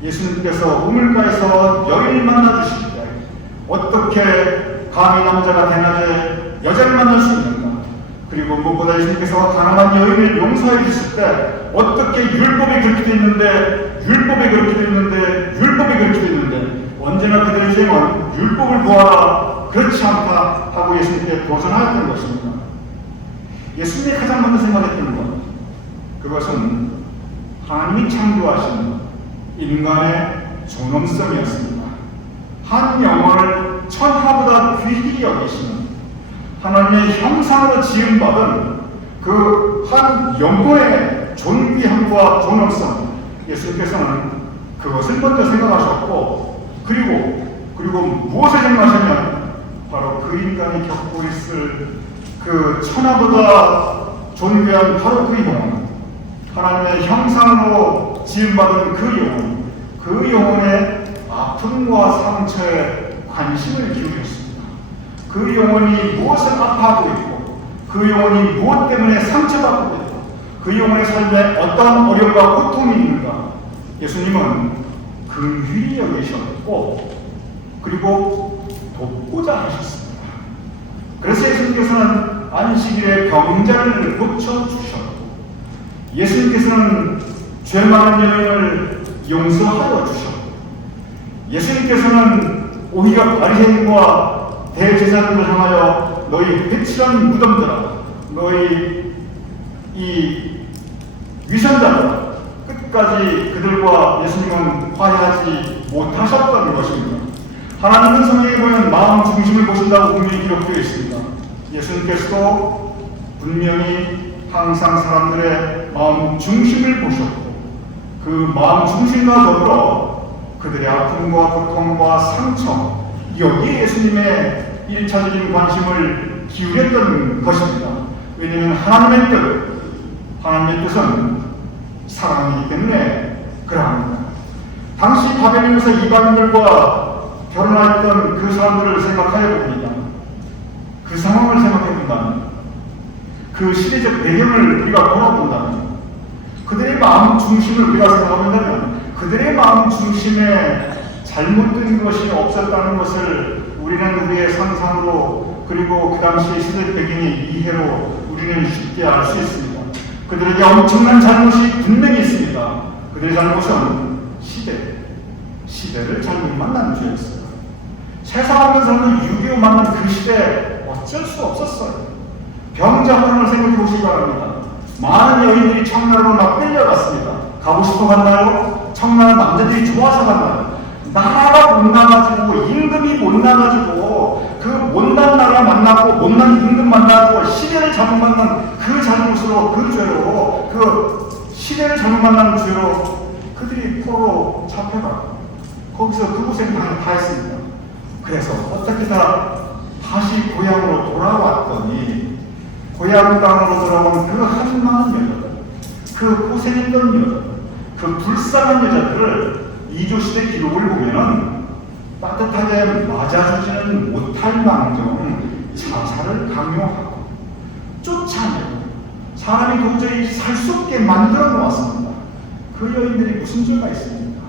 예수님께서 우물가에서 여인을 만나주실 때 어떻게 감히 남자가 대낮에 여자를 만날 수 있는가, 그리고 무엇보다 예수님께서 가난한 여인을 용서해 주실 때 어떻게 율법이 그렇게 돼 있는데 언제나 그들의 주장은 율법을 보아라, 그렇지 않다 하고 예수님께 도전하였던 것입니다. 예수님이 가장 먼저 생각했던 것, 그것은 하나님이 창조하신 인간의 존엄성이었습니다. 한 영혼을 천하보다 귀히 여기시는 하나님의 형상으로 지음받은 그 한 영혼의 존귀함과 존엄성, 예수님께서는 그것을 먼저 생각하셨고 그리고 무엇을 생각하셨냐면 바로 그 인간이 겪고 있을 그 천하보다 존귀한 바로 그 영혼, 하나님의 형상으로 지음받은 그 영혼의 아픔과 상처에 관심을 기울였습니다. 그 영혼이 무엇을 아파하고 있고 그 영혼이 무엇 때문에 상처받고 있고 그 영혼의 삶에 어떤 어려움과 고통이 있는가 예수님은 긍휼히 여기셨고 그리고 돕고자 하셨습니다. 그래서 예수님께서는 안식일에 병자를 고쳐주셨고 예수님께서는 죄 많은 여인을 용서하여 주셨고 예수님께서는 오히려 바리새인과 대제사장들을 향하여 너희 배칠한 무덤들아 너희 이 위선자들아 끝까지 그들과 예수님은 화해하지 못하셨다는 것입니다. 하나님은 성경에 보면 마음 중심을 보신다고 분명히 기록되어 있습니다. 예수님께서도 분명히 항상 사람들의 마음 중심을 보셨고 그 마음 중심과 더불어 그들의 아픔과 고통과 상처 여기에 예수님의 1차적인 관심을 기울였던 것입니다. 왜냐하면 하나님의 뜻은 사랑이기 때문에 그러합니다. 당시 바벨론에서 이방인들과 결혼했던 그 사람들을 생각하여 봅니다. 그 상황을 생각해 본다면 그 시대적 배경을 우리가 돌아본다면 그들의 마음 중심을 우리가 생각한다면 그들의 마음 중심에 잘못된 것이 없었다는 것을 우리는 우리의 상상으로 그리고 그 당시의 시대 배경의 이해로 우리는 쉽게 알 수 있습니다. 그들에게 엄청난 잘못이 분명히 있습니다. 그들의 잘못은 시대를 잘못 만난 죄였어요. 세상 없는 사람은 6.25 만난 그 시대에 어쩔 수 없었어요. 병자 혼을 생각해 보시기 바랍니다. 많은 여인들이 청나라로 막 끌려갔습니다. 가고 싶어 갔나요? 청나라 남자들이 좋아서 갔나요? 나라가 못 나가지고 임금이 못 나가지고 그 못난 나라 만나고 못난 임금 만나고 시대를 잘못 만난 그 잘못으로 그 죄로 그 시대를 잘못 만난 죄로 그들이 포로로 잡혀가고 거기서 그 고생 다 했습니다. 그래서 어떻게 다시 고향으로 돌아왔더니 고향 땅으로 돌아온 그 한 많은 여자들, 그 고생했던 여자들, 그 불쌍한 여자들을 이조시대 기록을 보면은 따뜻하게 맞아주지는 못할 망정 자살을 강요하고 쫓아내고 사람이 도저히 살 수 없게 만들어 놓았습니다. 그 여인들이 무슨 죄가 있습니까?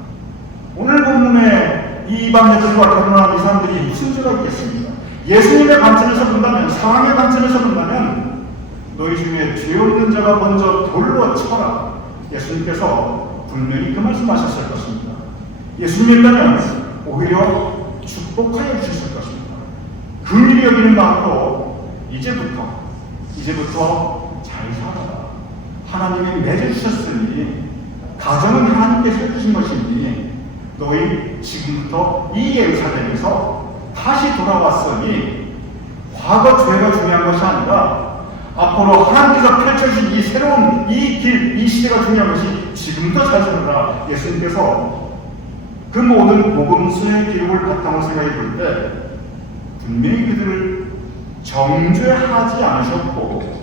오늘 본문에 이 이방 여자들과 결혼한 이 사람들이 무슨 죄가 있겠습니까? 예수님의 관점에서 본다면, 사랑의 관점에서 본다면 너희 중에 죄 없는 자가 먼저 돌로 쳐라. 예수님께서 분명히 그 말씀하셨을 것입니다. 예수님이라면 오히려 축복하여 주셨을 것입니다. 긍휼히 여기는 마음으로 이제부터 잘 살아라. 하나님이 맺어주셨으니 가정은 하나님께서 해주신 것이니 너희 지금부터 이 예루살렘에서 다시 돌아왔으니 과거 죄가 중요한 것이 아니라 앞으로 하나님께서 펼쳐주신 이 새로운 이 길, 이 시대가 중요한 것이 지금부터 잘 살아라. 예수님께서 그 모든 복음서의 기록을 바탕으로 생각해 볼 때 분명히 그들을 정죄하지 않으셨고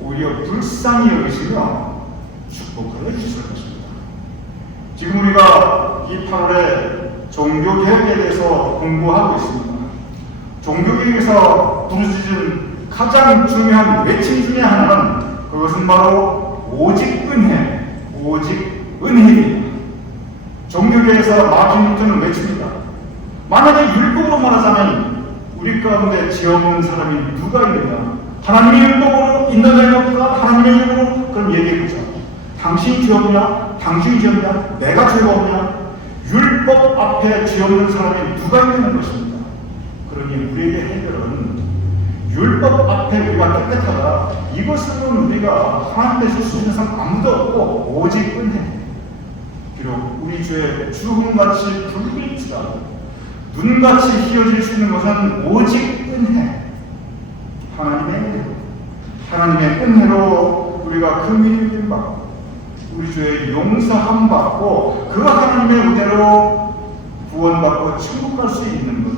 오히려 불쌍히 여기시며 축복하여 주실 것입니다. 지금 우리가 이 8월에 종교개혁에 대해서 공부하고 있습니다. 종교개혁에서 부르짖은 가장 중요한 외침 중에 하나는 그것은 바로 오직 은혜입니다. 종교계에서 마틴 루터는 외칩니다. 만약에 율법으로 말하자면 우리 가운데 죄 없는 사람이 누가 있느냐? 하나님의 율법으로 있는 자가 없다. 하나님의 율법으로 그럼 얘기해보자. 당신이 죄 없냐? 당신이 죄 없냐? 내가 죄가 없냐? 율법 앞에 죄 없는 사람이 누가 있는 것입니다. 그러니 우리에게 해결은 율법 앞에 우리가 깨끗하다. 이것은 우리가 하나님께서 주시는 사람 아무도 없고 오직 은혜. 비록 우리 우리 죄 주홍같이 붉을지라도 눈같이 희어질 수 있는 것은 오직 은혜, 하나님의 은혜로 우리가 그 믿음을 받고 우리 죄의 용서함 받고 그 하나님의 은혜로 구원받고 천국 갈 수 있는 것,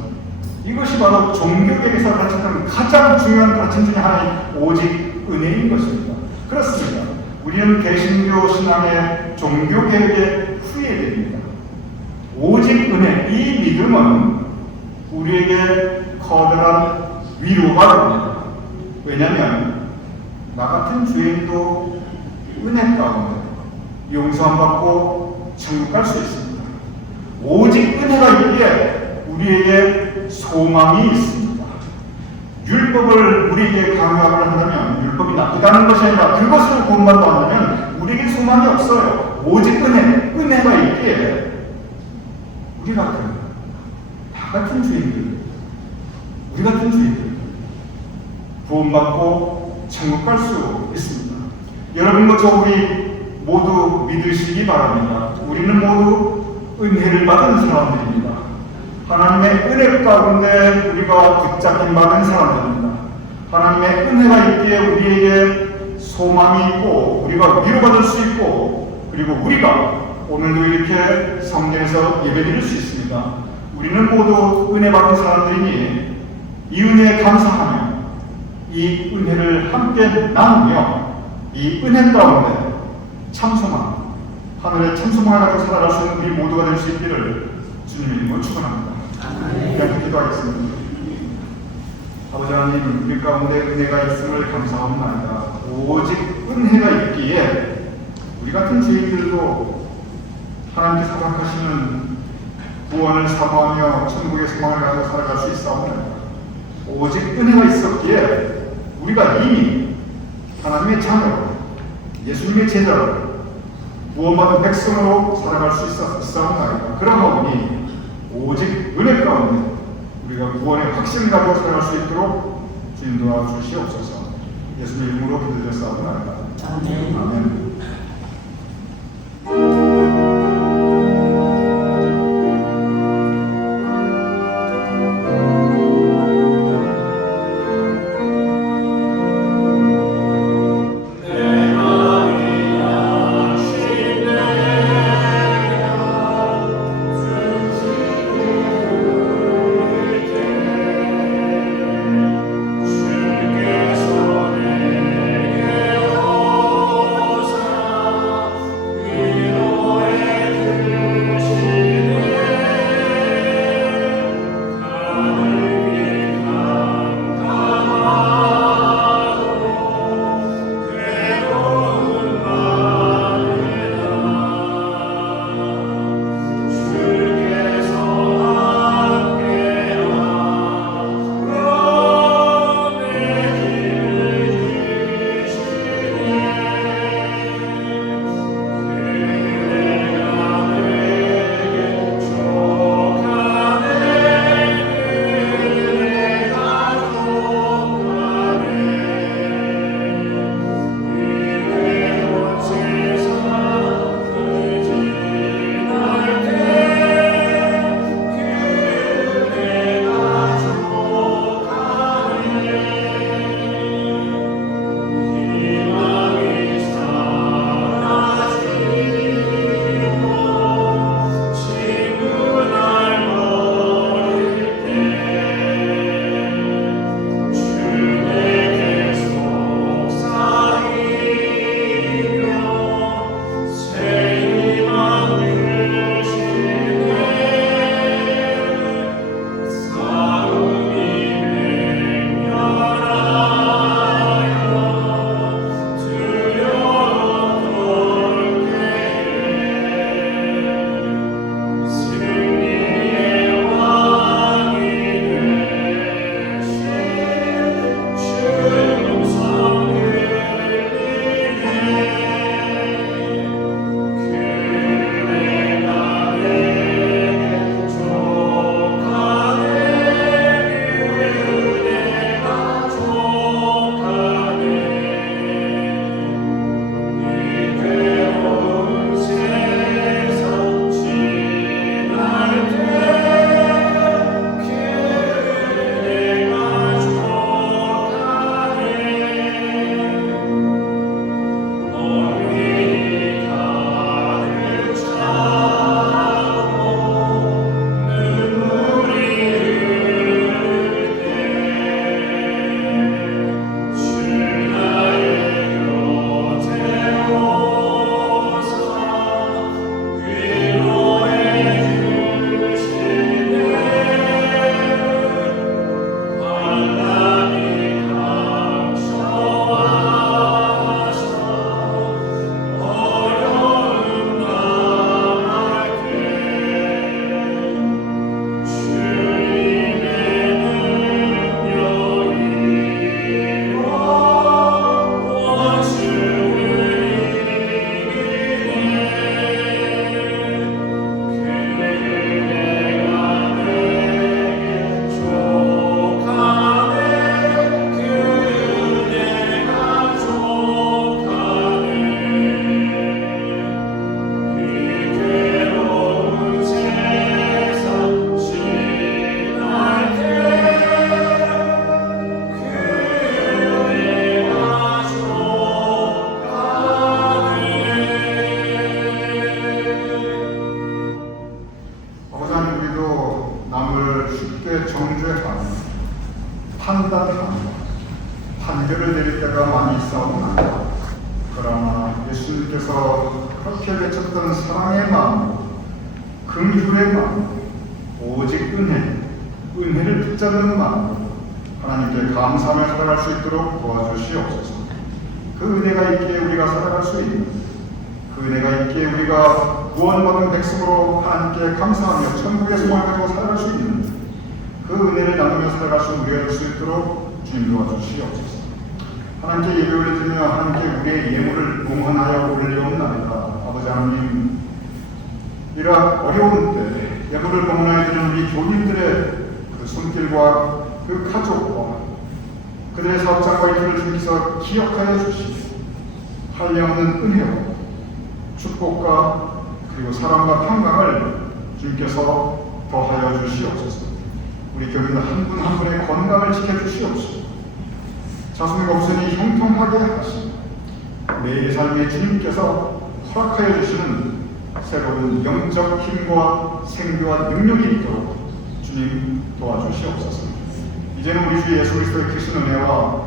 이것이 바로 종교계에서 가르치는 가장 중요한 가르침 중에 하나인 오직 은혜인 것입니다. 그렇습니다. 우리는 개신교 신앙의 종교개혁에 후예됩니다. 오직 은혜, 이 믿음은 우리에게 커다란 위로가 됩니다. 왜냐하면 나 같은 죄인도 은혜 가운데 용서함 받고 천국 갈 수 있습니다. 오직 은혜가 있기에 우리에게 소망이 있습니다. 율법을 우리에게 강요하려 한다면 율법이 나쁘다는 것이 아니라 그것으로 구원받고 한다면 우리에게 소망이 없어요. 오직 은혜가 있기에 우리 같은 죄인들 구원받고 천국 갈 수 있습니다. 여러분과 저 우리 모두 믿으시기 바랍니다. 우리는 모두 은혜를 받은 사람들입니다. 하나님의 은혜 가운데 우리가 붙잡힌 받은 사람들입니다. 하나님의 은혜가 있기에 우리에게 소망이 있고 우리가 위로받을 수 있고 그리고 우리가 오늘도 이렇게 성전에서 예배드릴 수 있습니다. 우리는 모두 은혜 받은 사람들이니 이 은혜에 감사하며 이 은혜를 함께 나누며 이 은혜 가운데 참소망, 하늘의 참소망을 가지고 살아갈 수 있는 우리 모두가 될 수 있기를 주님의 이름으로 축원합니다. 우리 기도하겠습니다. 아버지 하나님, 우리 가운데 은혜가 있음을 감사합니다. 오직 은혜가 있기에 우리 같은 죄인들도 하나님께서 허락하시는 구원을 사모하며 천국의 소망을 가지고 살아갈 수 있사옵니다. 오직 은혜가 있었기에 우리가 이미 하나님의 자녀, 예수님의 제자로 구원받은 백성으로 살아갈 수 있사옵나이다. 그러하오니 오직 은혜 가운데 우리가 구원의 확신을 가지고 살아갈 수 있도록 주님 도와주시옵소서. 예수님 이름으로 기도드렸사옵나이다. 아멘. 주께서 내게 판단하고 판결을 내릴 때가 많이 있사옵나다. 그러나 예수님께서 그렇게 외쳤던 사랑의 마음, 긍휼의 마음, 오직 은혜를 붙잡는 마음, 하나님께 감사하며 살아갈 수 있도록 도와주시옵소서. 그 은혜가 있기에 우리가 살아갈 수 있는, 그 은혜가 있기에 우리가 구원받은 백성으로 하나님께 감사하며 천국의 소망을 가지고 살아갈 수 있는 그 은혜를 나누며 살아갈 수 있는 우리가 될 수 있도록 주님 도와주시옵소서. 하나님께 예배를 드리며 하나님께 우리의 예물을 봉헌하여 올리옵나이다. 아버지 하나님, 이러한 어려운 때 예물을 봉헌하여 드리는 우리 교인들의 그 손길과 그 가족과 그들의 사업장과 일들을 주님께서 기억하여 주시고 한량없는 은혜와 축복과 그리고 사랑과 평강을 주님께서 더하여 주시옵소서. 우리 교인들 한 분 한 분의 건강을 지켜주시옵소서. 자손이 없으니 형통하게 하시고 매일 삶에 주님께서 허락하여 주시는 새로운 영적 힘과 생기와 능력이 있도록 주님 도와주시옵소서. 이제는 우리 주 예수 그리스도의 크신 은혜와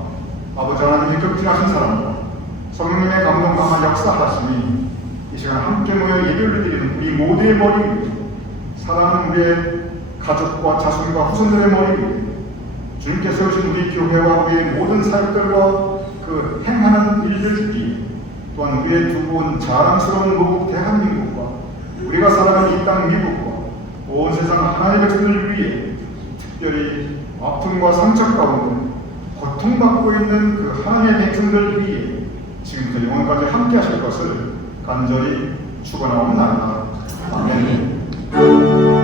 아버지 하나님의 격진하신 사랑과 성령님의 감동 강한 역사하심이 이 시간 함께 모여 예배를 드리는 우리 모두의 머리 위에, 사랑하는 우리의 가족과 자손과 후손들의 머리 위에 주님께 세우신 우리 교회와 우리의 모든 사역들과 그 행하는 일들 위에, 또한 우리의 두분 자랑스러운 모국 대한민국과 우리가 살아가는 이 땅 미국과 온 세상 하나님의 백성들 위해 특별히 아픔과 상처 가운데 고통받고 있는 그 하나님의 백성들 위해 지금부터 영원까지 함께 하실 것을 간절히 축원하옵나이다. 아멘.